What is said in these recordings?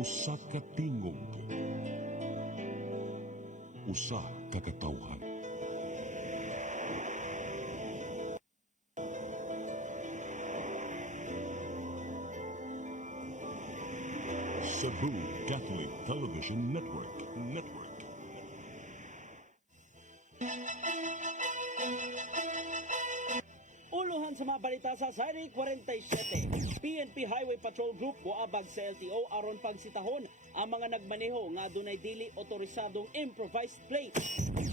Usa ka tingog, usa ka katawhan. Cebu Catholic Television Network. Uluhan sa mga balita sa Sari 47. PNP Highway Patrol Group moabag sa LTO aron pagsitahon ang mga nagmaneho nga dunay dili otorisadong improvised plate.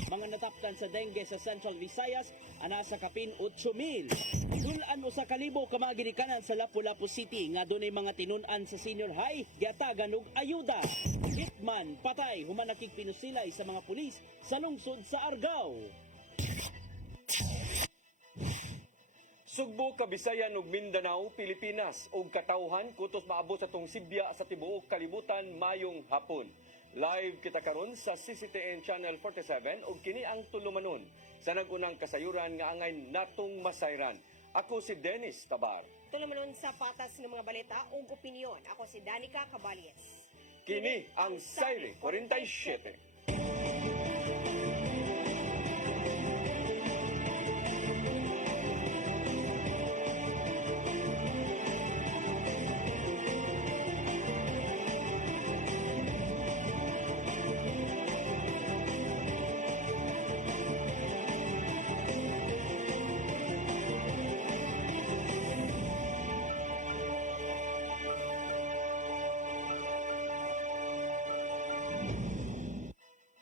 Mga nataptan sa dengue sa Central Visayas ana sa kapin 8,000. Dulan usa ka libo ka mga ginikanan sa Lapu-Lapu City nga dunay mga tinun-an sa senior high giatagan og ayuda. Hitman patay human nakigpinusilay sa mga pulis sa lungsod sa Argao. Sugbo, Kabisayan ug Mindanao, Pilipinas ug katawhan kutos maabot sa tong Sibya sa tibuok kalibutan mayong hapon. Live kita karon sa CCTN Channel 47 ug kini ang tulumanon sa nagunang kasayuran nga angay natong masayran. Ako si Dennis Tabar. Tulumanon sa patas ng mga balita ug opinyon. Ako si Danica Cabales. Kini ang Sari 47.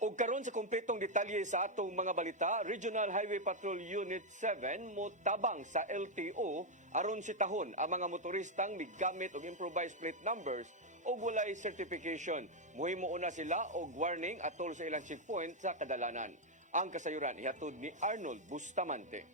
Ug karon sa kumpletong detalye sa atong mga balita, Regional Highway Patrol Unit 7 mo tabang sa LTO aron sitahon ang mga motoristang migamit og improvised plate numbers o walay certification. Muhimo una sila og warning atol sa ilang checkpoint sa kadalanan. Ang kasayuran ihatod ni Arnold Bustamante.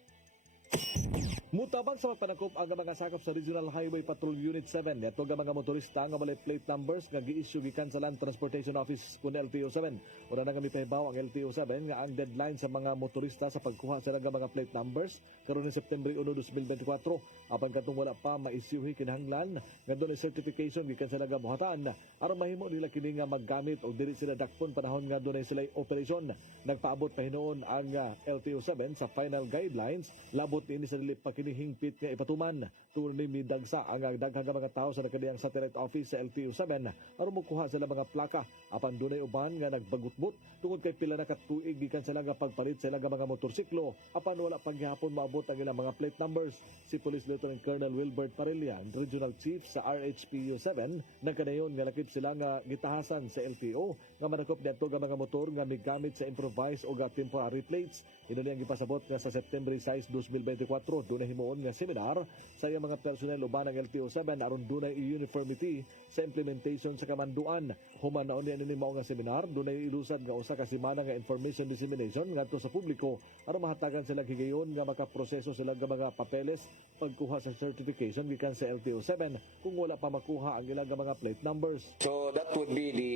Mutabang sa pagpanakop ang mga sakop sa Regional Highway Patrol Unit 7 neto nga mga motorista nga walay plate numbers nga gi-issue gikan sa Land Transportation Office kun LTO 7. Una na nga mipahibaw ang LTO 7 nga ang deadline sa mga motorista sa pagkuha sila nga mga plate numbers karon ni September 1, 2024 apan katong wala pa ma-issue kinahanglan nga dunay certification gikan sila nga buhatan aron mahimo nila kini nga maggamit o dili sila dakpon panahon nga dunay sila operasyon. Nagpaabot pa hinuon ang LTO 7 sa final guidelines labot ini sa dili pa hingpit nga ipatuman tunay midagsa ang daghang mga tao sa nakadiyang satellite office sa LTO 7 aron mokuha sila mga plaka apan dunay uban nga nagbagutbot tungod kay pila na ka tuig gikan sila nga pagpalit sila nga mga motorsiklo apan wala pag gihapon maabot ang ilang mga plate numbers. Si Police Lieutenant Colonel Wilbert Parilla, Regional Chief sa RHPU 7 nagkadayon nga lakip sila nga gitahasan sa LTO nga manakop didto nga mga motor nga migamit sa improvised o temporary plates. Ino niyang gipasabot nga sa September 6, 2024 dunay himuon nga seminar sa iyang mga personnel uban ng LTO 7 aron dunay uniformity sa implementation sa kamanduan. Human naon niya ni mao nga seminar dunay ilusad nga usa ka semana nga information dissemination ngadto sa publiko aron mahatagan sila higayon nga makaproseso sila nga mga papeles pagkuha sa certification gikan sa LTO 7 kung wala pa makuha ang ilang mga plate numbers. So that would be the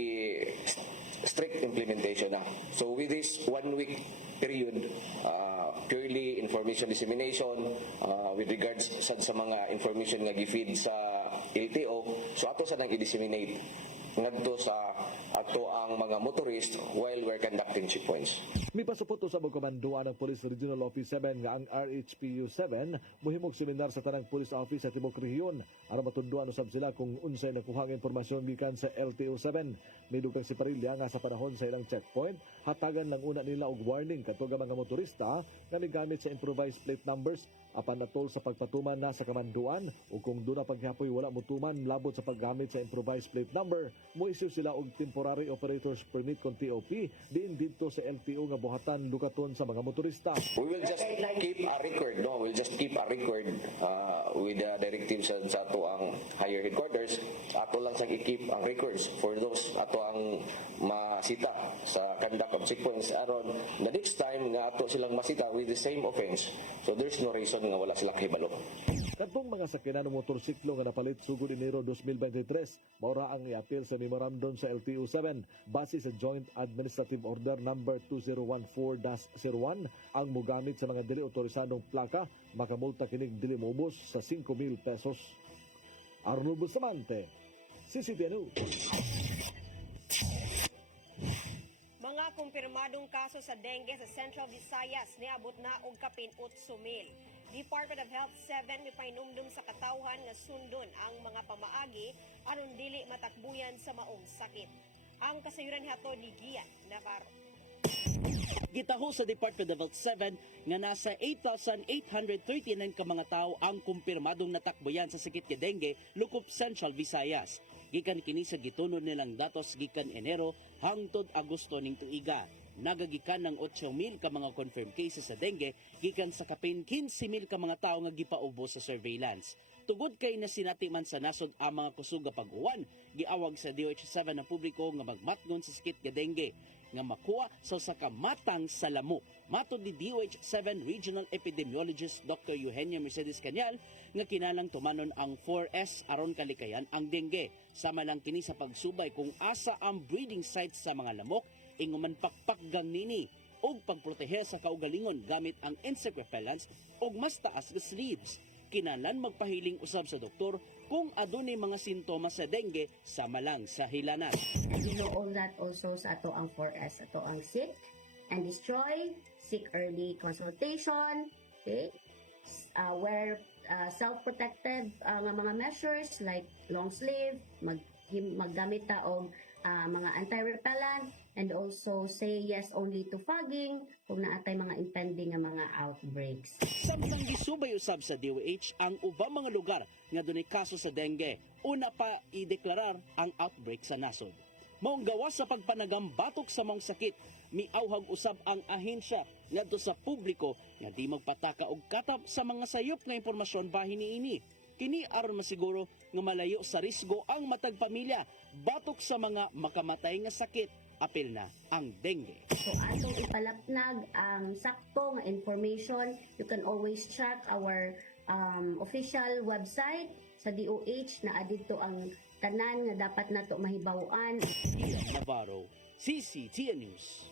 strict implementation now. So with this 1 week period, purely information dissemination with regards sa mga information nga gi-feed sa LTO, so ato sa nang i-disseminate ngadto sa ato ang mga motorist while we're conducting checkpoints. May pasupot sa komanduan ng Police Regional Office 7 nga ang RHPU 7 mohimog seminar sa tanang police office sa tibok rehiyon aron matunduan usab sila kung unsay nakuha nga impormasyon gikan sa LTO 7. May dugang si Parilla nga sa panahon sa ilang checkpoint hatagan lang una nila og warning kadto nga mga motorista nga migamit sa improvised plate numbers apan natol sa pagpatuman na sa kamanduan o kung doon na paghapoy wala mutuman labot sa paggamit sa improvised plate number mo issue sila og temporary operators permit kon TOP diin dito sa LTO nga buhatan lukaton sa mga motorista. We will just keep a record, no? We'll just keep a record with the directives sa ato ang higher headquarters. Ato lang sa i-keep ang records for those ato ang masita sa conduct of checkpoints aron the next time nga ato silang masita with the same offense. So there's no reason nga wala silang hibalo. Kadtong mga sakyanan ng motorsiklo nga napalit sugod Enero 2023, maura ang i-appeal sa memorandum sa LTO 7 base sa Joint Administrative Order number 2014-01 ang mugamit sa mga dili otorisadong plaka makamulta kinig dili moubos sa 5,000 pesos. Arnold Bustamante, CCTV News. kumpirmadong kaso sa dengue sa Central Visayas niabot na og kapin 8,000. Department of Health 7 may painumdum sa katawhan nga sundon ang mga pamaagi aron dili matakbuyan sa maong sakit. Ang kasayuran hato ni Gian Navarro. Gitaho sa Department of Health 7 nga nasa 8,839 ka mga tao ang kumpirmadong natakbuyan sa sakit nga dengue lukop Central Visayas. Gikan kini sa gitunod nilang datos gikan Enero hangtod Agosto ning tuiga. Nagagikan ng 8,000 ka mga confirmed cases sa dengue gikan sa kapin 15,000 ka mga tao nga gipaubo sa surveillance. Tugod kay na sinati man sa nasod ang mga kusog nga pag-uwan, giawag sa DOH7 ang publiko nga magmatgon sa sakit nga dengue nga makuha sa usa ka matang sa lamo. Matod ni DOH7 Regional Epidemiologist Dr. Eugenio Mercedes Cañal nga kinalang tumanon ang 4S aron kalikayan ang dengue. Sama lang kini sa pagsubay kung asa ang breeding sites sa mga lamok, inguman pakpakgang nini og pagprotehe sa kaugalingon gamit ang insect repellents og mas taas nga sleeves. Kinalan magpahiling usab sa doktor kung adunay mga sintomas sa dengue sama lang sa hilanat. You know all that also sa ato ang 4S, ato ang seek and destroy, seek early consultation, okay? Wear self-protective nga mga measures like long sleeve, maggamit ta og mga anti-repellent, and also say yes only to fogging kung naatay mga impending nga mga outbreaks. Samtang gisubay usab sa DOH ang ubang mga lugar nga dunay kaso sa dengue, una pa ideklarar ang outbreak sa nasod. Maong gawas sa pagpanagambatok sa maong sakit, miauhag usab ang ahensya ngadto sa publiko nga di magpataka og katap sa mga sayop nga impormasyon bahin niini. Kini aron masiguro nga malayo sa risgo ang matag pamilya batok sa mga makamatay nga sakit, apil na ang dengue. So atong ipalapnag ang sakto nga information. You can always check our official website sa DOH na adito ang tanan nga dapat nato mahibaw-an. Ian Navarro, CCTN News.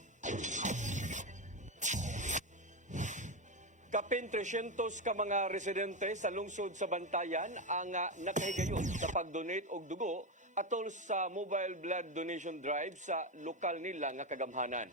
Kapin 300 ka mga residente sa lungsod sa Bantayan ang nakahigayon sa pag-donate og dugo atol sa mobile blood donation drive sa lokal nila nga kagamhanan.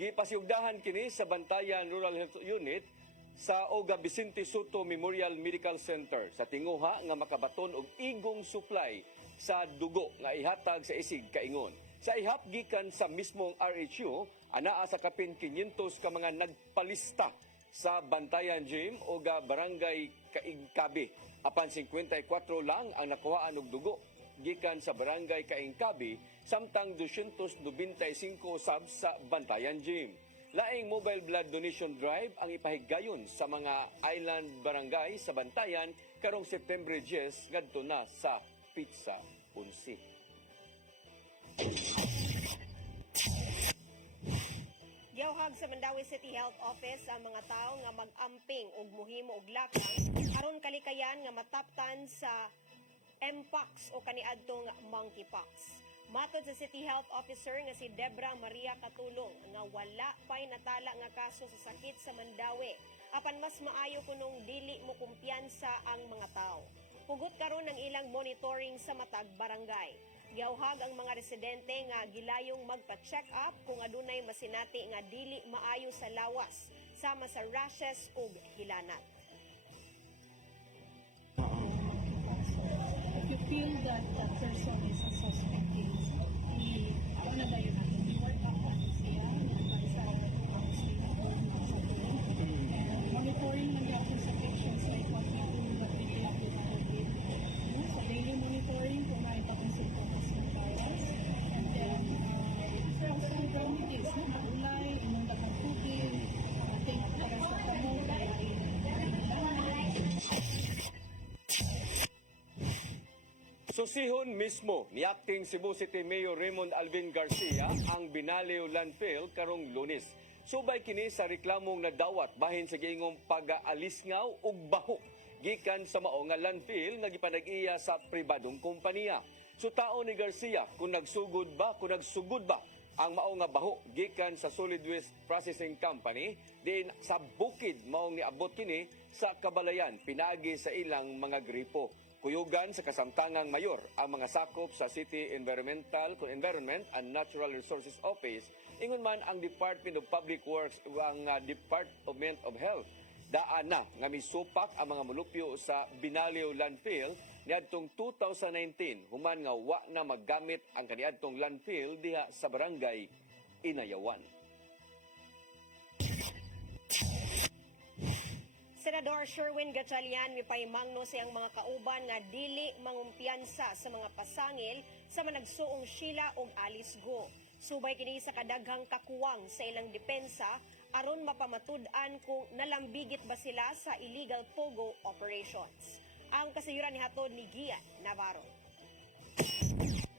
Gipasiugdahan kini sa Bantayan Rural Health Unit sa Oga Vicente Soto Memorial Medical Center sa tinguha nga makabaton og igong supply sa dugo nga ihatag sa isig kaingon. Sa ihap gikan sa mismong RHU, anaa sa kapin 500 ka mga nagpalista sa Bantayan Gym o Barangay Kaingkabi. Apan 54 lang ang nakuhaan og dugo gikan sa Barangay Kaingkabi samtang 295 subs sa Bantayan Gym. Laing mobile blood donation drive ang ipahigayon sa mga island barangay sa Bantayan karong September 10 ngadto na sa Pizza Punsi. Giyawhag sa Mandawi City Health Office ang mga tao nga mag-amping og muhimo og lakang aron kalikayan nga mataptan sa Mpox o kaniadtong monkeypox. Matod sa City Health Officer nga si Debra Maria Katulong nga wala pay natala nga kaso sa sakit sa Mandawi, apan mas maayo kunong dili mo kumpiyansa ang mga tao. Pugot karon ang ilang monitoring sa matag barangay. Giyawhag ang mga residente nga gilayong magpa-check up kung adunay masinati nga dili maayo sa lawas sama sa rashes ug hilanat. If you feel that that person is a suspect case, ano na dayon natin? I-work up natin siya sa monitoring ng applications like what we do, what we do, sa daily monitoring kung may pakonsulta sa virus, and then sa usang remedies, ulay, inong nakapugin, think para sa kamot, Susihon mismo ni Acting Cebu City Mayor Raymond Alvin Garcia ang Binaliw Landfill karong Lunes. Subay kini sa reklamong nadawat bahin sa giingong pag-aalisngaw ug baho gikan sa mao nga landfill nga gipanag-iya sa pribadong kompanya. Sutao ni Garcia kung nagsugod ba ang mao nga baho gikan sa Solid Waste Processing Company diin sa bukid maong niabot kini sa Kabalayan pinagi sa ilang mga gripo. Kuyugan sa kasamtangang mayor ang mga sakop sa City Environment and Natural Resources Office, ingon man ang Department of Public Works o ang Department of Health. Daan na nga misupak ang mga mulupyo sa Binalio landfill niadtong 2019 human nga wa na maggamit ang kaniadtong landfill diha sa barangay Inayawan. Senador Sherwin Gatchalian mipahimangno siyang mga kauban nga dili mangumpiyansa sa mga pasangil sa managsuong Sheila ug Alice Go. Subay kini sa kadaghang kakuwang sa ilang depensa aron mapamatud-an kung nalambigit ba sila sa illegal pogo operations. Ang kasayuran ni hatod ni Gian Navarro.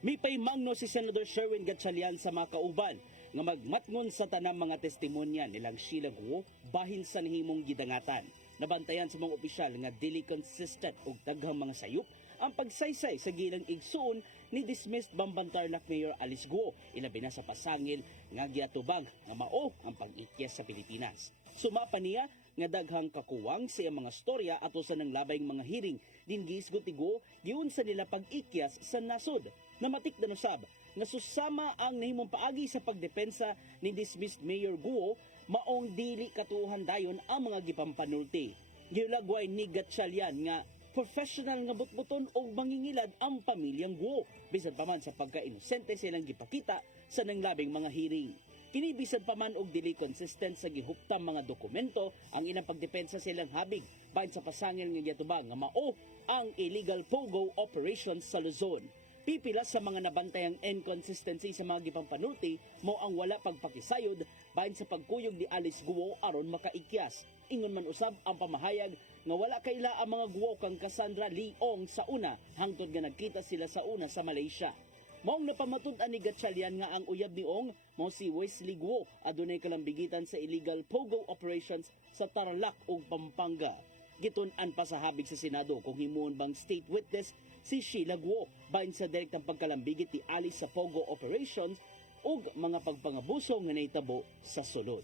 May paymangno si Senador Sherwin Gatchalian sa mga kauban nga magmatngon sa tanang mga testimonya nilang Sheila Guo bahin sa nahimong gidangatan. Nabantayan sa mga opisyal nga dili consistent og daghang mga sayop ang pagsaysay sa gilang igsuon ni dismissed Bambantarlac Mayor Alice Guo, ilabi na sa pasangil nga giatubag nga mao ang pag-ikyas sa Pilipinas. Sumapa niya nga daghang kakuwang sa mga storya ato sa nang labayng mga hearing din giisgot ni Guo giun sa nila pag-ikyas sa nasod. Namatik na usab nga susama ang nahimong paagi sa pagdepensa ni dismissed Mayor Guo maong dili katuhan dayon ang mga gipampanulti. Giulagway ni Gatchalian nga professional nga butbuton o mangingilad ang pamilyang Guo bisan pa man sa pagka-inosente silang gipakita sa nanglabing mga hearing. Kini bisan pa man og dili consistent sa gihuptang mga dokumento ang inang pagdepensa silang habig bahin sa pasangil nga giatubang nga mao ang illegal pogo operations sa Luzon. Pipila sa mga nabantayang inconsistency sa mga gipampanulti mo ang wala pagpakisayod bahin sa pagkuyog ni Alice Guo aron makaikyas. Ingon man usab ang pamahayag nga wala kaila ang mga Guo kang Cassandra Leong sa una hangtod nga nagkita sila sa una sa Malaysia. Maong napamatud-an ni Gatchalian nga ang uyab ni Ong mao si Wesley Guo adunay kalambigitan sa illegal pogo operations sa Tarlac ug Pampanga. Gitun-an pa sa habig sa Senado kung himuon bang state witness si Sheila Guo bahin sa direktang pagkalambigit ni Alice sa pogo operations ug mga pagpangabuso nga nahitabo sa sulod.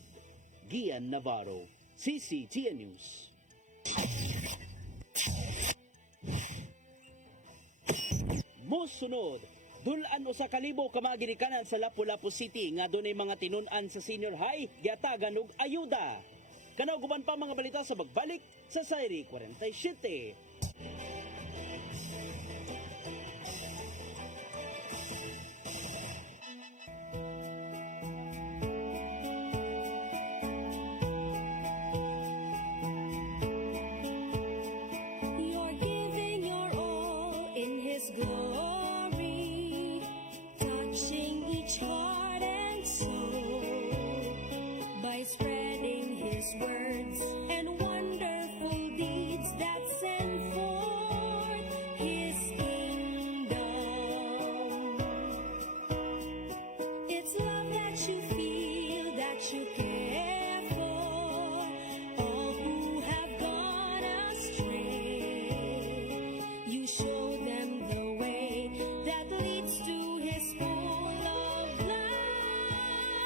Gian Navarro, CCTN News. Mosunod, dulan usa ka libo ka mga ginikanan sa Lapu-Lapu City nga dunay mga tinun-an sa senior high giatagan og ayuda. Kanaw guban pa mga balita sa magbalik sa Sayri 47. You're giving your all in His glory, touching each heart and soul by spreading His words and wonderful deeds that send forth His kingdom. It's love that you feel, that you care for all who have gone astray. You show them the way that leads to His full of light.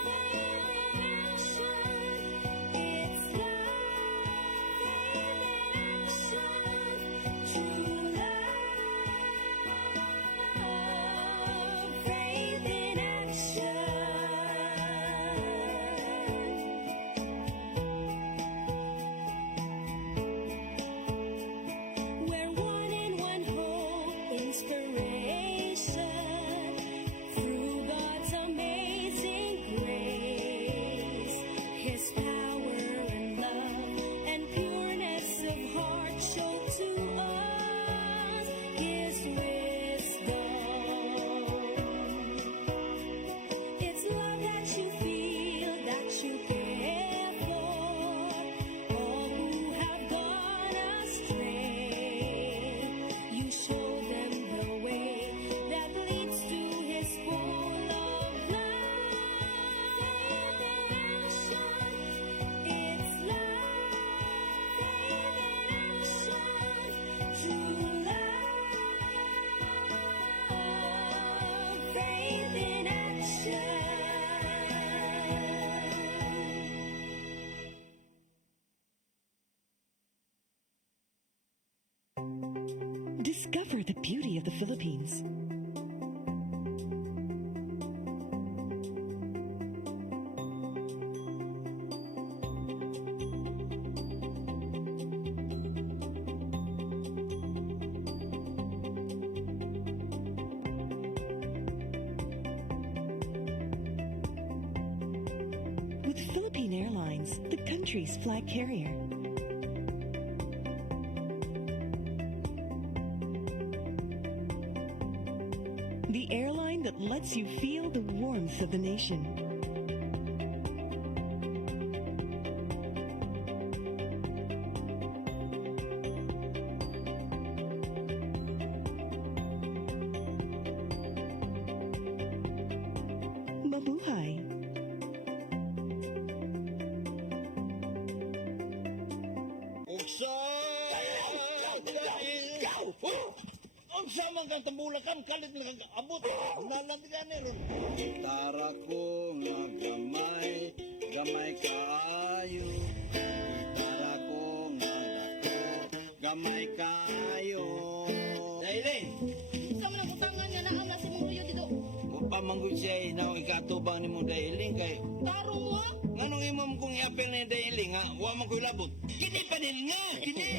Discover the beauty of the Philippines. With Philippine Airlines, the country's flag carrier. The airline that lets you feel the warmth of the nation. Mabuhay! Unsa man kang tambulakan kalit nga abot nalandigan ni ron. Gitara ko nga gamay kaayo. Gitara ko nga dako, gamay kaayo. Dailing, Unsa man ang utangan nga naa nga si Mungluyo dito? pamanggod siya na ikatubang ni mo Dailing kay Tarong mo ha? nganong imam kong iapel ni Dailing ha, wa man ko'y labot. Kini pa din nga, kini.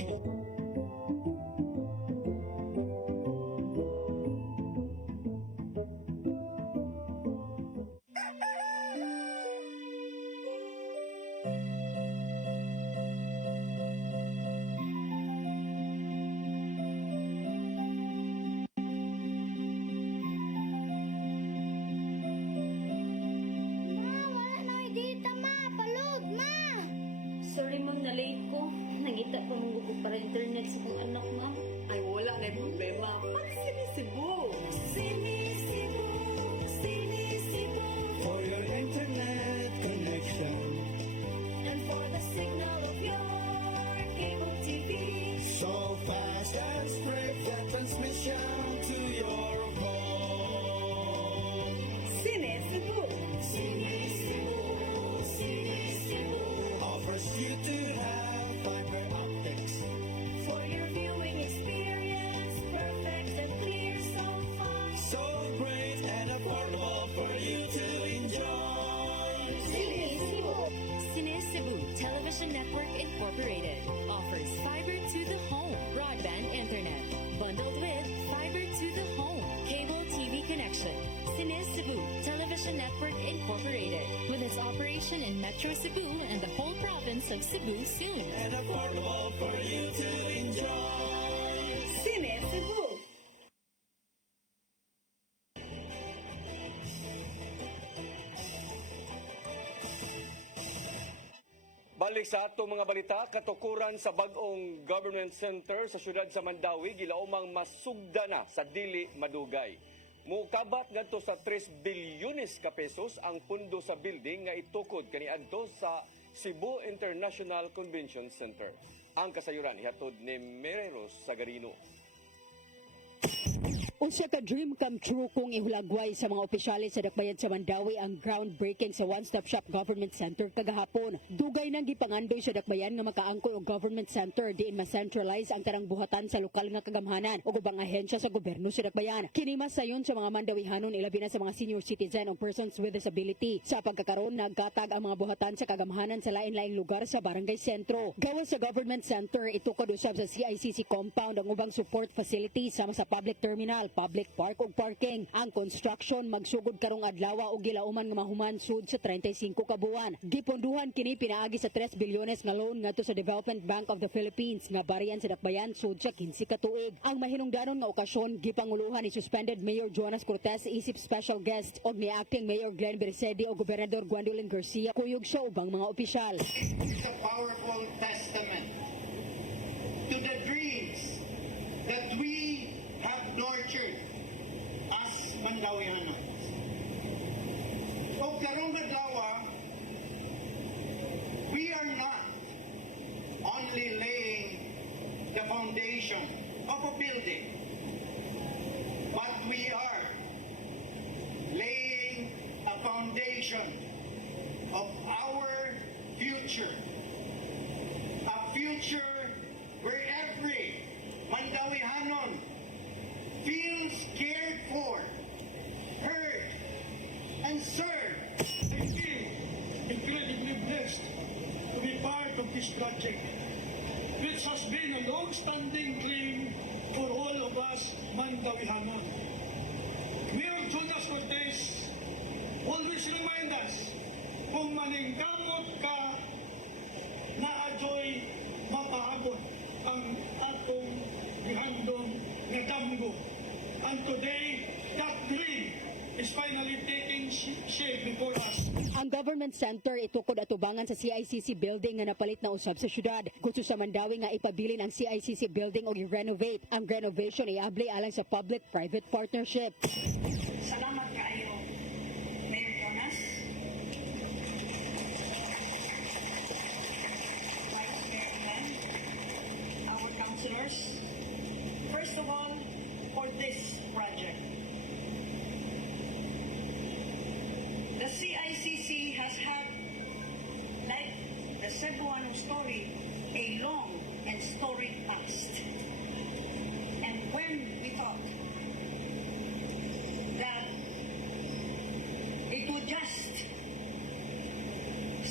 Sorry ma'am, na-late ko. Nangita pa mong ko para internet sa kong anak ma'am. Ay, wala na yung problema. Para sinisibo. Sinisibo, sinisibo, For your internet connection, and for the signal of your cable TV. so fast and spread the transmission to your home. Sinisibo. Sinisibo, sinisibo, Offers you to have fiber optics. for your viewing experience, perfect and clear so far. So great and affordable for you to enjoy. Sinisibo Television Network Incorporated offers fiber to the home broadband internet bundled with fiber to the home cable TV connection. Sinisibo Television Network Incorporated with its operation in Metro Cebu and the whole province of Cebu soon. And affordable for you to enjoy. Sinisibo. Balik sa atong mga balita, katukuran sa bagong government center sa syudad sa Mandawi, gilaumang masugda na sa dili madugay. Mukabat ngadto sa 3 bilyones ka pesos ang pundo sa building nga itukod kaniadto sa Cebu International Convention Center. Ang kasayuran ihatod ni Mereros Sagarino. Unsa ka dream come true kung ihulagway sa mga opisyalis sa Dakbayan sa Mandawi ang groundbreaking sa One Stop Shop Government Center kagahapon. Dugay nang gipangandoy sa Dakbayan nga makaangkon og government center diin ma-centralize ang tarang buhatan sa lokal nga kagamhanan ug ubang ahensya sa gobyerno sa Dakbayan. Kini masayon sa mga Mandawihanon ilabi na sa mga senior citizen o persons with disability. Sa pagkakaroon nagkatag ang mga buhatan sa kagamhanan sa lain-laing lugar sa barangay sentro. Gawas sa government center itukod usab sa CICC compound ang ubang support facilities sama sa public terminal, public park ug parking. Ang construction magsugod karong adlaw og gilauman nga mahuman sud sa 35 ka buwan. Giponduhan kini pinaagi sa 3 bilyones nga loan ngadto sa Development Bank of the Philippines nga barian sa Dakbayan sud sa 15 ka tuig. Ang mahinungdanon nga okasyon gipanguluhan ni suspended Mayor Jonas Cortez isip special guest og ni acting Mayor Glenn Bersedi o Gobernador Gwendolyn Garcia kuyog sa ubang mga opisyal. It's a powerful testament to the dreams that we have nurtured as Mandawihanon. O karong adlaw, we are not only laying the foundation of a building, but we are laying a foundation of our future. A future where every Mandawihanon And sir, I feel incredibly blessed to be part of this project, which has been a long-standing dream for all of us Mandawihanan. Mayor Jonas Cortez always remind us, kung maningkamot ka, na-ajoy mapahabot ang atong gihandong na damgo. And today, that dream is finally taking shape before us. Ang government center itukod atubangan sa CICC building nga napalit na usab sa syudad. Gusto sa Mandawi nga ipabilin ang CICC building o i-renovate. Ang renovation ay abli alang sa public-private partnership. Salamat kaayo, Mayor Jonas. Vice Mayor Ilan, our councilors. First of all, for this project. The CICC has had, like the Cebuano story, a long and storied past. And when we thought that it would just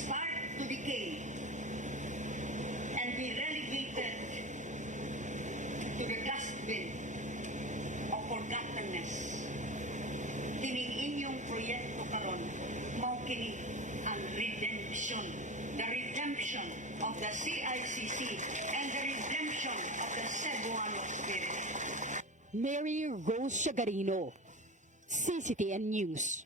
start to decay and be relegated to the dustbin of forgottenness, kining inyong proyekto karon mao kini ang redemption, the redemption of the CICC and the redemption of the Cebuano spirit. Mary Rose Shagarino, CCTN News.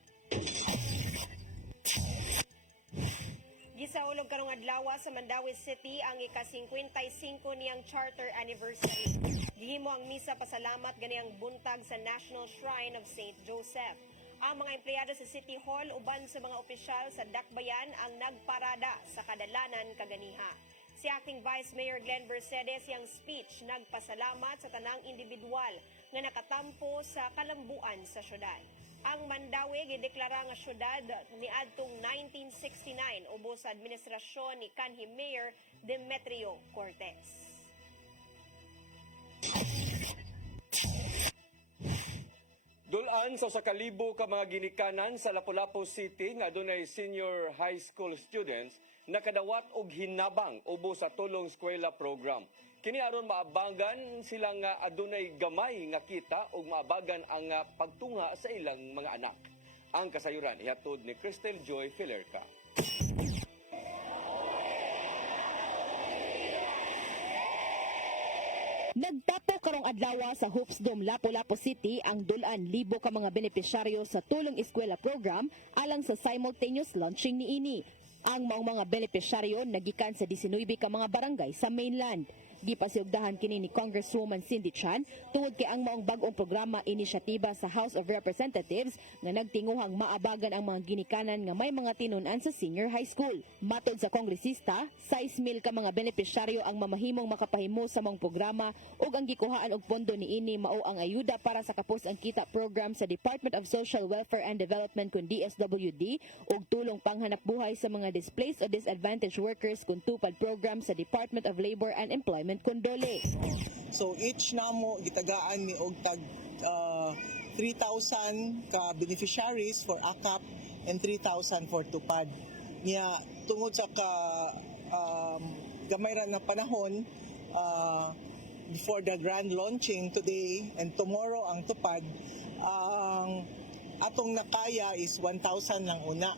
Gisaulog karong adlaw sa Mandawi City ang ika-55 niyang charter anniversary. Gihimo ang misa pasalamat ganiyang buntag sa National Shrine of St. Joseph. Ang mga empleyado sa City Hall uban sa mga opisyal sa Dakbayan ang nagparada sa kadalanan kaganiha. Si Acting Vice Mayor Glenn Mercedes yang speech nagpasalamat sa tanang individual nga nakatampo sa kalambuan sa syudad. Ang Mandawi gideklara nga syudad niadtong 1969 ubos sa administrasyon ni kanhi Mayor Demetrio Cortez. Dulan sa kalibo ka mga ginikanan sa Lapu-Lapu City nga adunay senior high school students nakadawat og hinabang ubos sa tulong eskwela program. Kini aron maabangan silang adunay gamay nga kita ug maabagan ang pagtunga sa ilang mga anak. Ang kasayuran ihatod ni Cristel Joy Filerca. Nagtapo karong adlaw sa Hoops Dome, Lapu-Lapu City ang dulan libo ka mga benepisyaryo sa Tulong Eskwela Program alang sa simultaneous launching niini. Ang mga benepisyaryo nagikan sa 19 ka mga barangay sa mainland. Gipasiugdahan kini ni Congresswoman Cindy Chan tungod kay ang maong bag-ong programa inisyatiba sa House of Representatives nga nagtinguhang maabagan ang mga ginikanan nga may mga tinunan sa senior high school. Matod sa kongresista, 6,000 ka mga benepisyaryo ang mamahimong makapahimo sa maong programa ug ang gikuhaan og pondo niini mao ang ayuda para sa kapos ang kita program sa Department of Social Welfare and Development kun DSWD ug tulong panghanap buhay sa mga displaced o disadvantaged workers kun tupad program sa Department of Labor and Employment Kondole. So each namo gitagaan ni og tag 3,000 ka beneficiaries for AKAP and 3,000 for tupad. Nya tungod sa gamay ra na panahon before the grand launching today and tomorrow ang tupad, ang atong nakaya is 1,000 lang una.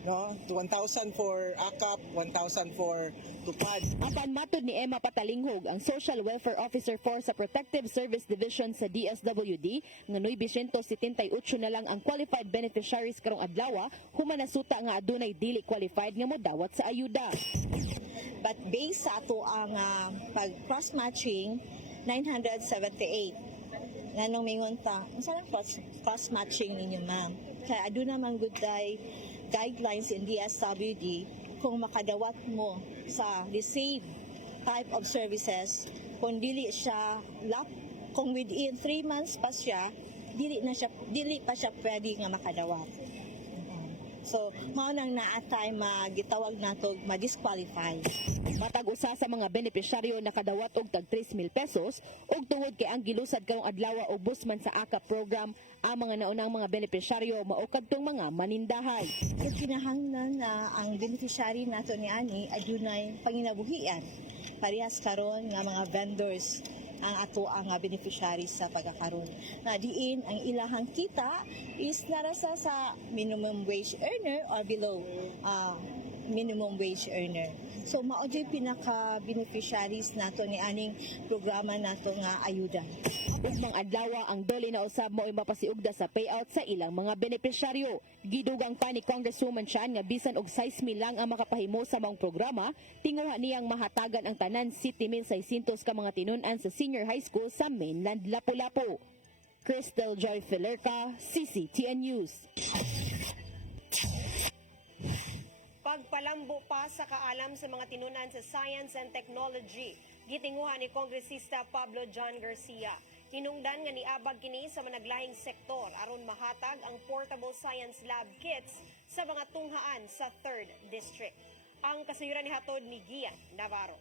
No, 1,000 for AKAP, 1,000 for tupad. Apan matod ni Emma Patalinghog, ang Social Welfare Officer for sa Protective Service Division sa DSWD, nga 978 na lang ang qualified beneficiaries karong adlaw, human nasuta nga adunay dili qualified nga modawat sa ayuda. But based sa ato ang pag cross-matching, 978. Nganong mingon ta, saan ang cross-matching ninyo man? Kaya aduna man good day guidelines in DSWD kung makadawat mo sa the same type of services, kung dili siya kung within 3 months pa siya, dili pa siya pwede nga makadawat. So, mao nang naatay magitawag nato ma-disqualify. Matag usa sa mga benepisyaryo nakadawat og tag 3,000 pesos ug tungod kay ang gilusad karong adlaw ubos man sa AKAP program ang mga naunang mga benepisyaryo mao kadtong mga manindahay. So, kinahanglan na ang beneficiary nato ni ani adunay panginabuhian. Parehas karon nga mga vendors ang ato ang beneficiaries sa pagkakaroon. Na diin ang ilahang kita is narasa sa minimum wage earner or below minimum wage earner. So mao di pinaka-beneficiaries nato ni aning programa nato nga ayuda. Ugmang adlaw ang dole na usab mo mapasiugda sa payout sa ilang mga benepisyaryo. Gidugang pa ni Congresswoman Chan nga bisan og 6,000 lang ang makapahimo sa maong programa, tinguha niyang mahatagan ang tanan 7,600 ka mga tinun-an sa senior high school sa mainland Lapu-Lapu. Crystal Joy Filerca, CCTN News. Pagpalambo pa sa kaalam sa mga tinunan sa science and technology, gitinguhan ni Kongresista Pablo John Garcia. Hinungdan nga niabag kini sa managlahing sektor aron mahatag ang portable science lab kits sa mga tunghaan sa 3rd District. Ang kasayuran ni hatod ni Gian Navarro.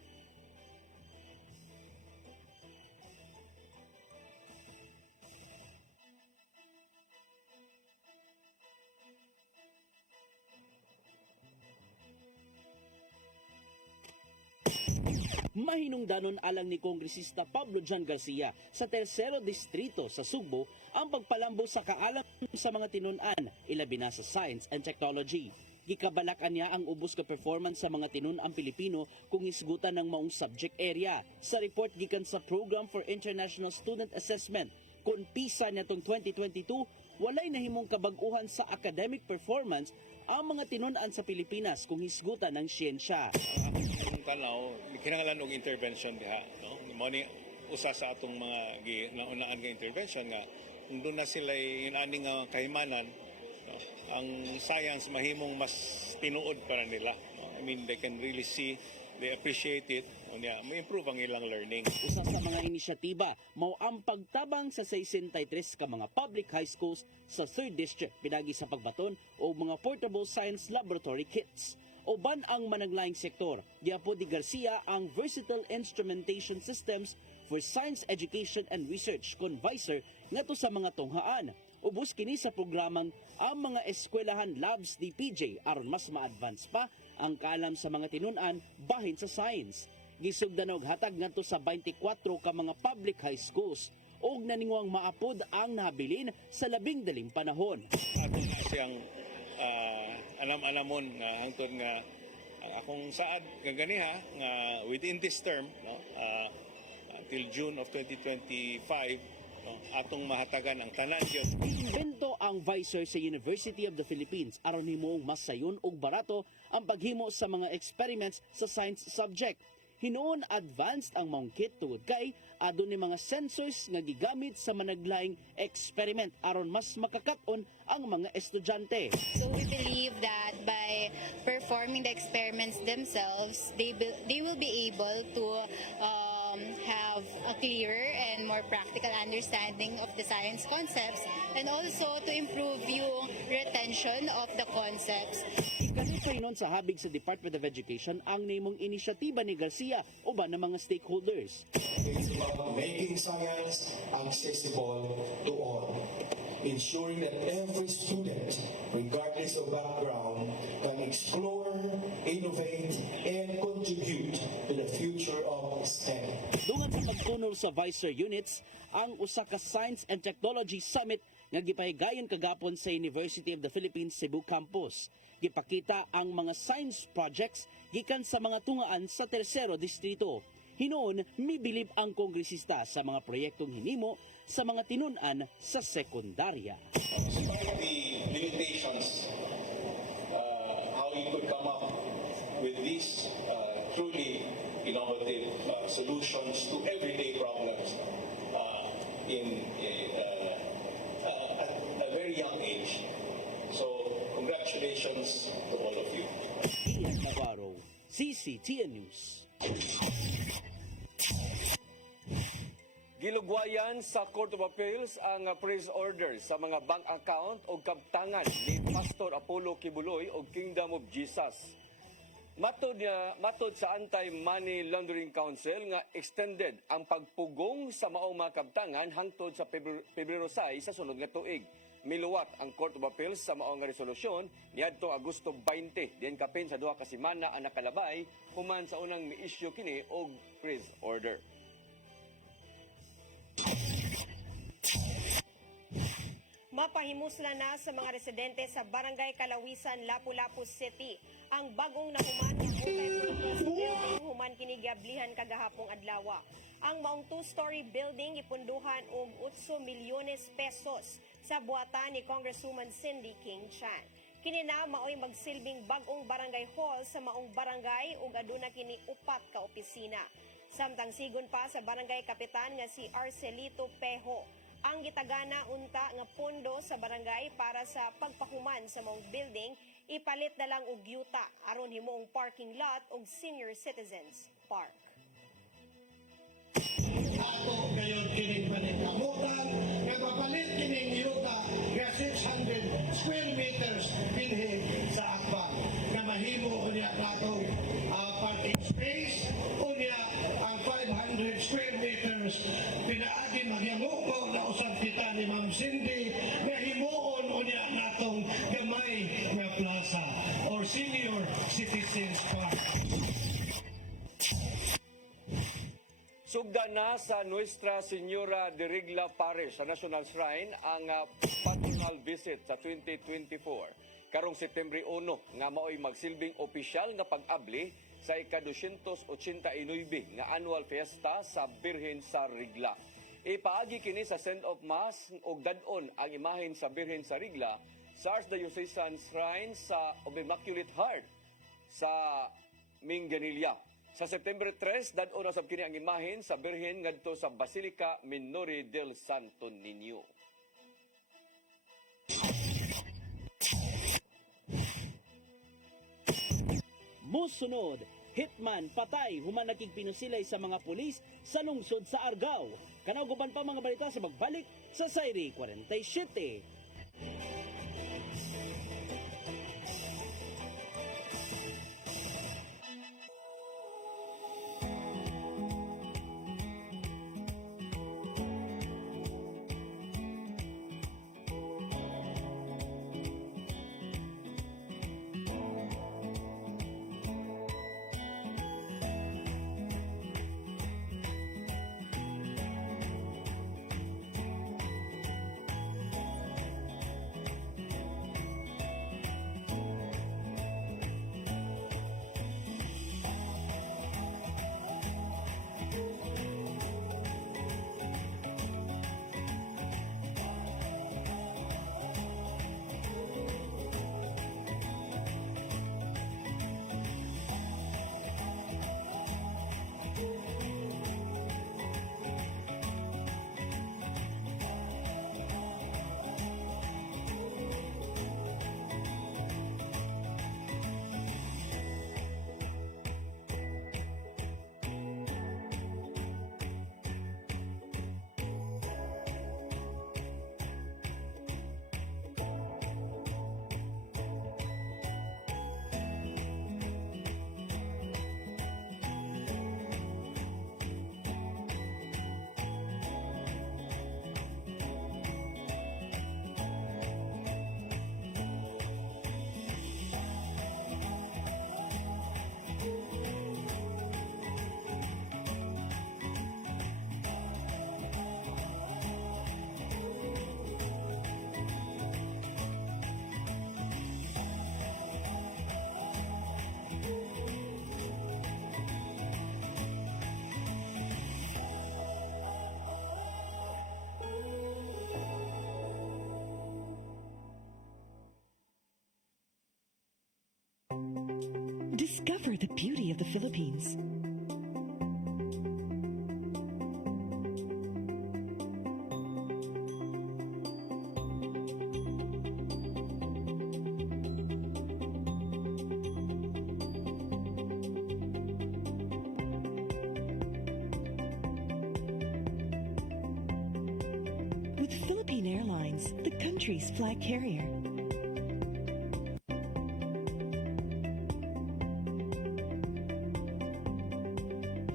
Mahinungdanon alang ni Kongresista Pablo John Garcia sa Tercero Distrito sa Sugbo ang pagpalambo sa kaalam sa mga tinun-an, ilabi na sa science and technology. Gikabalakan niya ang ubos ka performance sa mga tinun-ang Pilipino kung isgutan ng maong subject area. Sa report gikan sa Program for International Student Assessment, kung PISA nitong 2022, walay nahimong kabag-uhan sa academic performance ang mga tinun-an sa Pilipinas kung hisgutan ng siyensya. Ang tanaw, kinahanglan og intervention diha, no? Mao ni usa sa atong mga naunaan nga intervention nga kung doon na sila inani nga kahimanan, no? Ang science mahimong mas tinuod para nila, no? I mean, they can really see, they appreciate it, unya ma-improve ang ilang learning. Usa sa mga inisyatiba mao ang pagtabang sa 63 ka mga public high schools sa 3rd District pinagi sa pagbaton o mga portable science laboratory kits. Uban ang managlaing sektor, giapod ni Garcia ang Versatile Instrumentation Systems for Science Education and Research Convisor ngadto sa mga tunghaan. Ubos kini sa programang ang mga eskwelahan labs ni PJ aron mas ma-advance pa ang kaalam sa mga tinun-an bahin sa science. Gisugdan og hatag ngadto sa 24 ka mga public high schools ug naningwang maapod ang nabilin sa labing daling panahon. Ato na siyang alam-alamon nga hangtod nga ang akong saad nga ganiha nga within this term, no, until June of 2025, no, atong mahatagan ang tanan gyud. Bento ang visor sa University of the Philippines aron himuong mas sayon ug barato ang paghimo sa mga experiments sa science subject. Hinuon advanced ang maong kit tungod kay adun ni mga sensors nga gigamit sa managlaing experiment aron mas makakap-on ang mga estudyante. So we believe that by performing the experiments themselves, they will be able to have a clearer and more practical understanding of the science concepts and also to improve yung retention of the concepts. Ikanipahinon sa habig sa Department of Education ang nimong inisyatiba ni Garcia uban ng mga stakeholders. It's about making science accessible to all, ensuring that every student, regardless of background, can explore, innovate, and contribute to the future of STEM. Dungan sa pagtunol sa visor units, ang usa ka Science and Technology Summit nga gipahigayon kagapon sa University of the Philippines Cebu Campus. Gipakita ang mga science projects gikan sa mga tungaan sa Tercero Distrito. Hinoon, mibilib ang kongresista sa mga proyektong hinimo sa mga tinun-an sa sekundarya. Despite the limitations, how you could come up with these truly innovative solutions to everyday problems at a very young age. So, congratulations to all of you. Ian Navarro, CCTN News. Gilugwayan sa Court of Appeals ang freeze order sa mga bank account o kabtangan ni Pastor Apollo Kibuloy o Kingdom of Jesus. Matod sa Anti-Money Laundering Council nga extended ang pagpugong sa maong mga kabtangan hangtod sa Pebrero 6 sa sunod nga tuig. Miluwat ang Court of Appeals sa maong nga resolusyon niadtong Agosto 20 diin kapin sa duha ka semana ang nakalabay human sa unang mi-issue kini og freeze order. Mapahimusla na sa mga residente sa Barangay Kalawisan, Lapu-Lapu City ang bagong nahuman ng multi-purpose building human kini giablihan kagahapong adlaw. Ang maong two-story building ipunduhan og 8 milyones pesos sa buhatan ni Congresswoman Cindy King Chan. Kini na maoy magsilbing bagong barangay hall sa maong barangay ug aduna kini 4 ka opisina. Samtang sigon pa sa barangay kapitan nga si Arcelito Pejo ang gitagana unta nga pondo sa barangay para sa pagpahuman sa maong building ipalit na lang og yuta aron himuong parking lot og senior citizens park. Ako ngayon kining panikamutan, nagpapalit kining yuta nga 600 square meters dinhi sa Akban na mahimo unya katong parking space unya ang 500 square meters pinaagi magyamuko na usab kita ni Ma'am Cindy nga himuon unya natong gamay nga plaza or senior citizens park. Sugda na sa Nuestra Señora de Regla Parish sa National Shrine ang patronal visit sa 2024. Karong September 1 nga maoy magsilbing opisyal nga pag-abli sa ika-289 nga annual fiesta sa Birhen sa Regla. Ipaagi kini sa send-off mass og dadon ang imahen sa Birhen sa Regla sa Archdiocesan Shrine sa Immaculate Heart sa Minganilla. Sa September 3, dadon na sab kini ang imahen sa Birhen ngadto sa Basilica Minore del Santo Niño. Musunod, hitman patay human nakigpinusilay sa mga pulis sa lungsod sa Argao. Kanauguban pa mga balita sa magbalik sa Sairi 47. Discover the beauty of the Philippines. with Philippine Airlines, the country's flag carrier.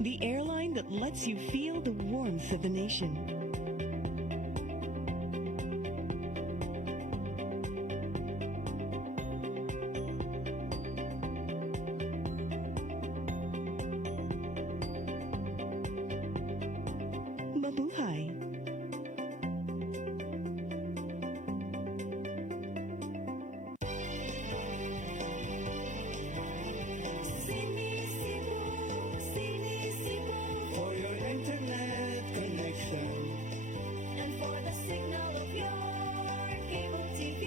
The airline that lets you feel the warmth of the nation. Mabuhay. For your internet connection And for the signal of your cable TV.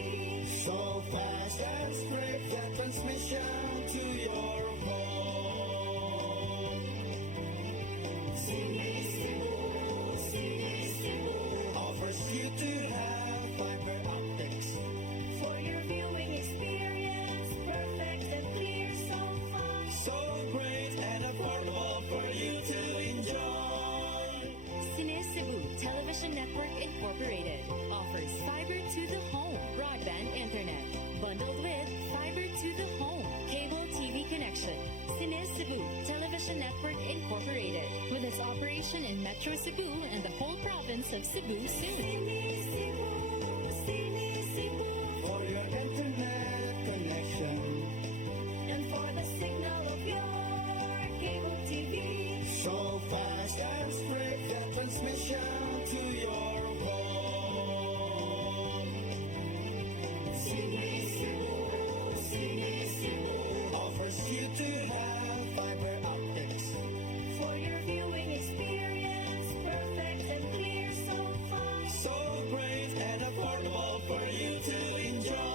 so fast and straight, that transmission to your phone. Sini Cebu offers you to have fiber optics. For your viewing experience, perfect and clear, so fast. So great and affordable for you to enjoy. Cine Cebu Television Network Incorporated offers fiber to the home broadband internet bundled with fiber to the home cable TV connection. Cine Cebu Television Network Incorporated with its operation in Metro Cebu and the whole province of Cebu soon. For your internet connection And for the signal of your cable TV. so fast and straight, that transmission to your phone. Sini Cebu offers you to have fiber optics. For your viewing experience, perfect and clear, so fast. So great and affordable for you to enjoy.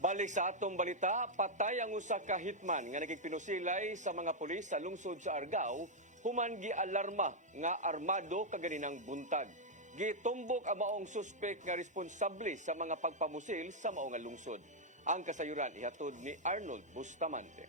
Balik sa atong balita, patay ang usa ka hitman nga nagigpinusilay sa mga pulis sa lungsod sa Argao, human gialarma nga armado kaganinang buntag. Gitumbok ang maong suspek nga responsable sa mga pagpamusil sa maong nga lungsod. Ang kasayuran ihatod ni Arnold Bustamante.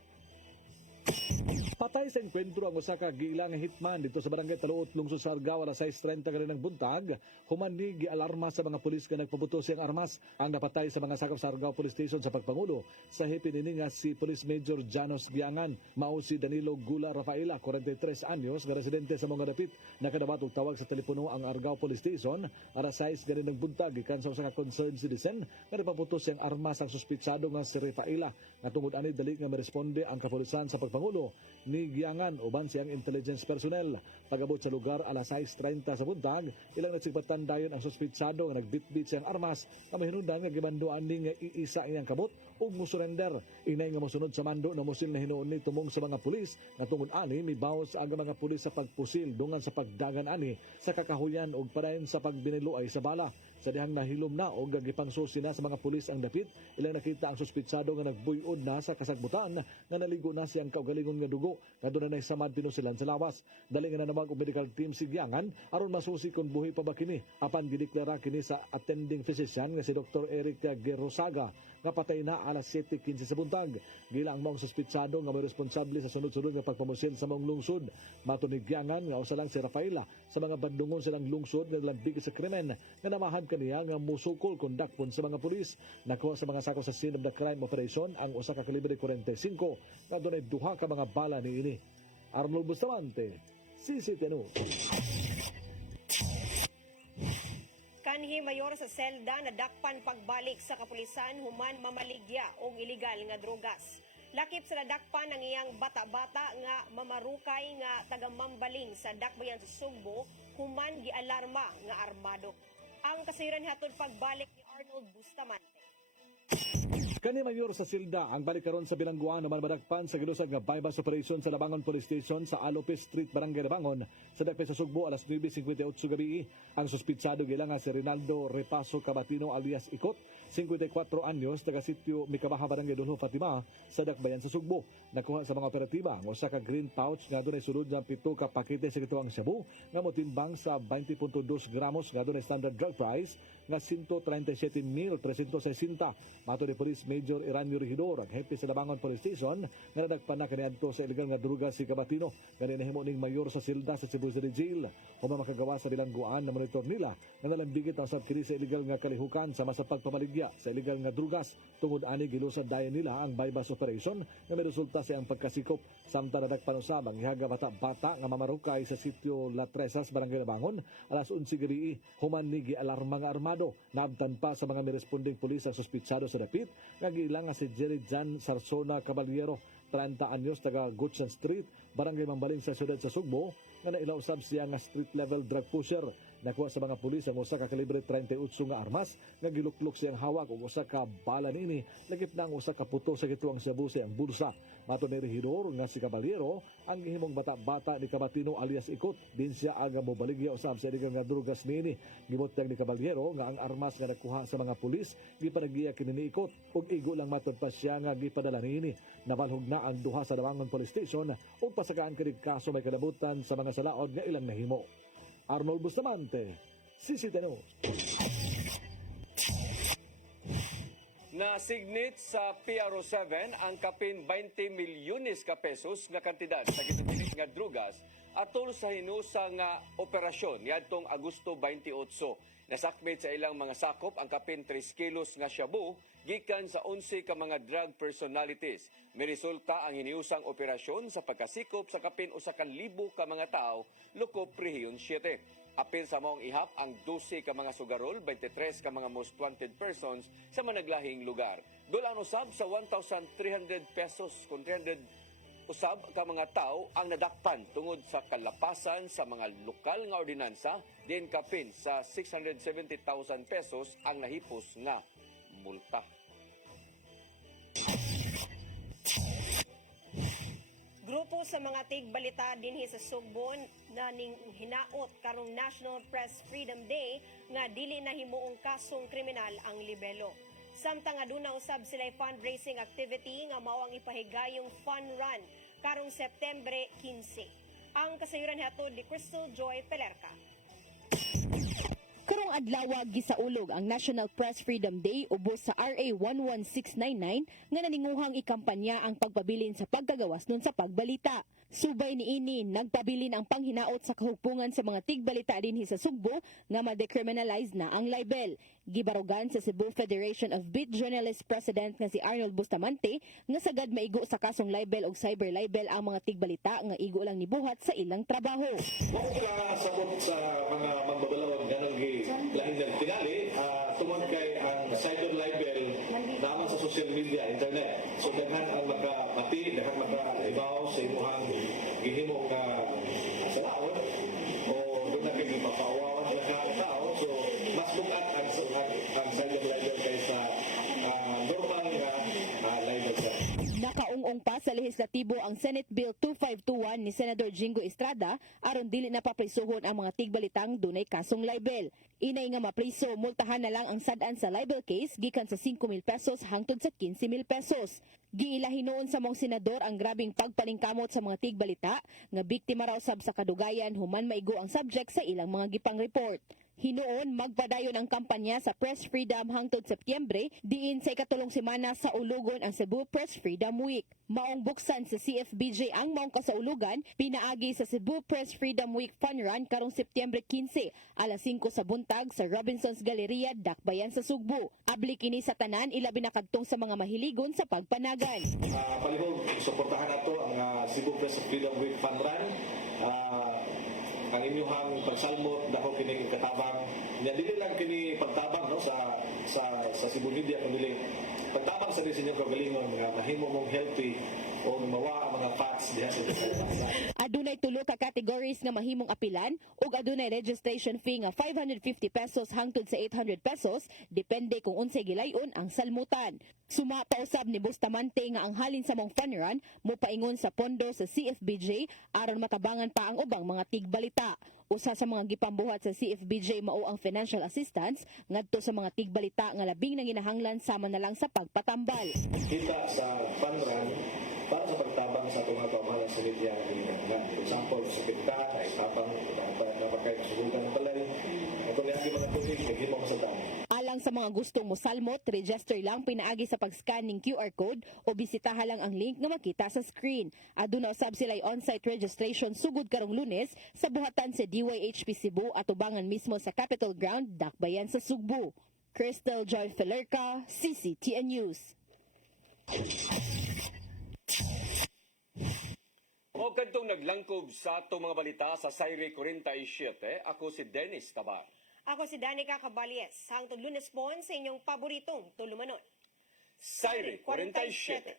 Patay sa enkwentro ang usa ka giilang hitman dito sa barangay Taluot, lungsod sa Argao, alas 6:30 kaninang buntag. Human ni gialarma sa mga pulis nga nagpabuto siyang armas ang napatay sa mga sakop sa Argao Police Station sa pagpangulo. Sa hipin ini nga si Police Major Janos Giangan, mao si Danilo Gula Rafaela, 43 anyos, nga residente sa mga dapit. Nakadawat og tawag sa telepono ang Argao Police Station alas 6 kaninang buntag gikan sa usa ka concerned citizen nga nagpabuto siyang armas ang suspitsado nga si Rafaela. Nga tungod ani dali nga meresponde ang kapulisan sa pagpangulo ni Giangan uban siyang intelligence personnel. Pag-abot sa lugar alas 6:30 sa buntag, ilang nagsigpatan dayon ang suspitsado nga nagbitbit siyang armas nga mahinungdan nga gibandoan ni nga iisa iyang kabot ug mo-surrender. Inay nga mosunod sa mando na musil na hinuon ni tumong sa mga pulis nga tungod ani mibaw sa aga mga pulis sa pagpusil dungan sa pagdagan ani sa kakahuyan ug padayon sa pagbiniluay sa bala. Sa dihang nahilom na o gagipangsusi na sa mga pulis ang dapit, ilang nakita ang suspitsado nga nagbuyod na sa kasagbutan nga naligo na siyang kaugalingon nga dugo nga doon na samad pinusilan sa lawas. Dali nga nanamag og medical team si Giangan aron masusi kung buhi pa ba kini. Apan gideklara kini sa attending physician nga si Dr. Eric Gerosaga nga patay na alas 7:15 sa buntag. Gila ang maong suspitsado nga may responsable sa sunod-sunod nga pagpamusil sa maong lungsod. Matunig Giangan nga usa lang si Rafaela sa mga bandungon silang lungsod nga lambig sa krimen nga namahan kaniya nga musukol kondakpon sa mga pulis. Nakuha sa mga sakop sa scene of the crime operation ang usa ka kalibre 45 nga dunay duha ka mga bala ni ini. Arnold Bustamante, CCTV News. Kanhi mayor sa selda na dakpan pagbalik sa kapulisan human mamaligya og illegal nga drogas. Lakip sa nadakpan ang iyang bata-bata nga mamarukay nga taga-mambaling sa dakbayan sa Sugbo human gialarma nga armado. Ang kasayuran hatod pagbalik ni Arnold Bustamante. Kani Mayor sa Silda ang balik karon sa bilangguan naman madagpan sa gilusad nga bypass operation sa Labangon Police Station sa Alopez Street, Barangay Labangon sa dapit sa Sugbo alas 9:58 gabi. Ang suspitsado gila nga si Rinaldo Repaso Cabatino alias Ikot, 54 anyos, taga sitio Mikabaha, Barangay Dulho, Fatima sa Dakbayan sa Sugbo. Nakuha sa mga operatiba ang usa ka green pouch nga dunay sulod ng 7 ka pakete sa kituang shabu nga motimbang sa 20.2 gramos nga dunay standard drug price nga 137,360. Mato ni Police Major Iranio Regidor, ang hepe sa Labangon Police Station, nga nadagpan na kaniadto sa illegal nga druga si Cabatino. Ganyan nahimo ning mayor sa Silda sa Cebu City Jail. Human makagawa sa bilangguan na monitor nila nga nalambigit ang usab kini sa illegal nga kalihukan sa masa pagpamaligya sa illegal nga drugas. Tungod ani gilusad dayon nila ang bypass operation nga may resulta sa ang pagkasikop. Samtang nadagpan usab ang ihaga bata-bata nga mamarukay sa sitio La Tresas, Barangay Labangon alas 11 gabi. Human ni gialarma nga armado. Naabtan pa sa mga miresponding pulis ang suspitsado sa dapit nga giilang nga si Jerry Jan Sarsona Caballero, 30 anyos, taga Gutsan Street, Barangay Mambaling sa siyudad sa Sugbo, nga nailausab siya nga street level drug pusher. Nakuha sa mga pulis ang usa ka kalibre 38 nga armas nga giluklok siyang hawak og usa ka bala nini, lagip na ang usa ka puto sa gituang shabu sa ang bulsa. Mato ni Regidor nga si Caballero ang gihimong bata-bata ni Cabatino alias Ikot, din siya aga mobaligya usab sa illegal nga drugas nini. Gibutang ni Caballero nga ang armas nga nakuha sa mga pulis gipanaggiya kini ni Ikot ug igo lang matod pa siya nga gipadala nini. Nabalhog na ang duha sa Labangon Police Station ug pasagaan kining kaso may kalabutan sa mga salaod nga ilang nahimo. Arnold Bustamante, CCTV News. Nasignit sa PRO7 ang kapin 20 milyones ka pesos nga kantidad sa gitutulik nga drugas atol sa hinusang nga operasyon niadtong Agosto 28. Nasakmit sa ilang mga sakop ang kapin 3 kilos nga shabu gikan sa 11 ka mga drug personalities. May resulta ang hiniusang operasyon sa pagkasikop sa kapin 1,000 ka mga tao lokop Rehiyon 7. Apil sa maong ihap ang 12 ka mga sugarol, 23 ka mga most wanted persons sa managlahing lugar. Dulan usab sa 1,300 pesos kung 300 usab ka mga tao ang nadakpan tungod sa kalapasan sa mga lokal nga ordinansa, din kapin sa 670,000 pesos ang nahipos nga multa. Grupo sa mga tigbalita dinhi sa Sugbo na ning hinaot karong National Press Freedom Day nga dili na himuong kasong kriminal ang libelo. Samtang aduna usab sila'y fundraising activity nga mao ang ipahigayong fun run karong Septembre 15. Ang kasayuran hatod ni Crystal Joy Pelerca. Karong adlaw gisaulog ang National Press Freedom Day ubos sa RA 11699 nga naninguhang ikampanya ang pagpabilin sa pagkagawas nun sa pagbalita. Subay niini nagpabilin ang panghinaot sa kahugpungan sa mga tigbalita dinhi sa Sugbo nga ma-decriminalize na ang libel. Gibarugan sa Cebu Federation of Beat Journalists President nga si Arnold Bustamante nga sagad maigo sa kasong libel og cyber libel ang mga tigbalita nga igo lang nibuhat sa ilang trabaho. Wala sila sabot sa mga magbabalawag ganong lahing ng tinali tungod kay ang cyber libel naman sa social media, internet. So daghan ang makapati, daghan makaibaw sa imuhang gihimo nga salaon o doon na kayo mapaawawan na tao. So mas bukat ang cyber libel kaysa normal nga libel siya. Nakaungong pa sa lehislatibo ang Senate Bill 2521 ni Senador Jingo Estrada aron dili na paprisuhon ang mga tigbalitang dunay kasong libel. Inay nga mapriso, multahan na lang ang sad-an sa libel case gikan sa 5,000 pesos hangtod sa 15,000 pesos. Giilahi noon sa mong senador ang grabing pagpalingkamot sa mga tigbalita nga biktima raw sab sa kadugayan human maigo ang subject sa ilang mga gipang report. Hinoon, magpadayon ang kampanya sa Press Freedom hangtod Setyembre, diin sa ikatulong semana sa ulugon ang Cebu Press Freedom Week. Maong buksan sa CFBJ ang maong kasaulugan, pinaagi sa Cebu Press Freedom Week Fun Run karong Setyembre 15, alas 5 sa buntag sa Robinson's Galleria, Dakbayan sa Sugbo. Abli kini sa tanan, ilabi na kadtong sa mga mahiligon sa pagpanagan. Palihog, suportahan nato ang Cebu Press Freedom Week Fun Run. Ang inyong pagsalmot dako kini katabang nya dili lang kini pagtabang no sa Cebu Media kundi pagtabang sa din sa inyong kagalingon nga mahimo mong healthy o mawa ang mga fats diha sa bansa. Adunay tulo ka categories nga mahimong apilan ug adunay registration fee nga 550 pesos hangtod sa 800 pesos depende kung unsay gilayon ang salmutan. Suma pa usab ni Bustamante nga ang halin sa mong fun run mo paingon sa pondo sa CFBJ aron matabangan pa ang ubang mga tigbalita. Usa sa mga gipambuhat sa CFBJ mao ang financial assistance ngadto sa mga tigbalita nga labing nanginahanglan sama na lang sa pagpatambal. Kita sa fun run para sa pagtabang sa itong mga pamahalang sa media na ginagawa. For example, sa kita, ay tapang napakay susugan na talay. Ito nga ang mga tubig, naghimo sa dam. Alang sa mga gustong mosalmot, register lang pinaagi sa pag-scan ng QR code o bisitaha lang ang link nga makita sa screen. Aduna usab sila'y on-site registration sugod karong Lunes sa buhatan sa DYHP Cebu at ubangan mismo sa Capitol Ground, Dakbayan sa Sugbo. Crystal Joy Felerca, CCTN News. O kadtong naglangkob sa atong mga balita sa Sairi 47, ako si Dennis Tabar. Ako si Danica Caballes. Hangtod Lunes po sa inyong paboritong tulumanon. Sairi 47.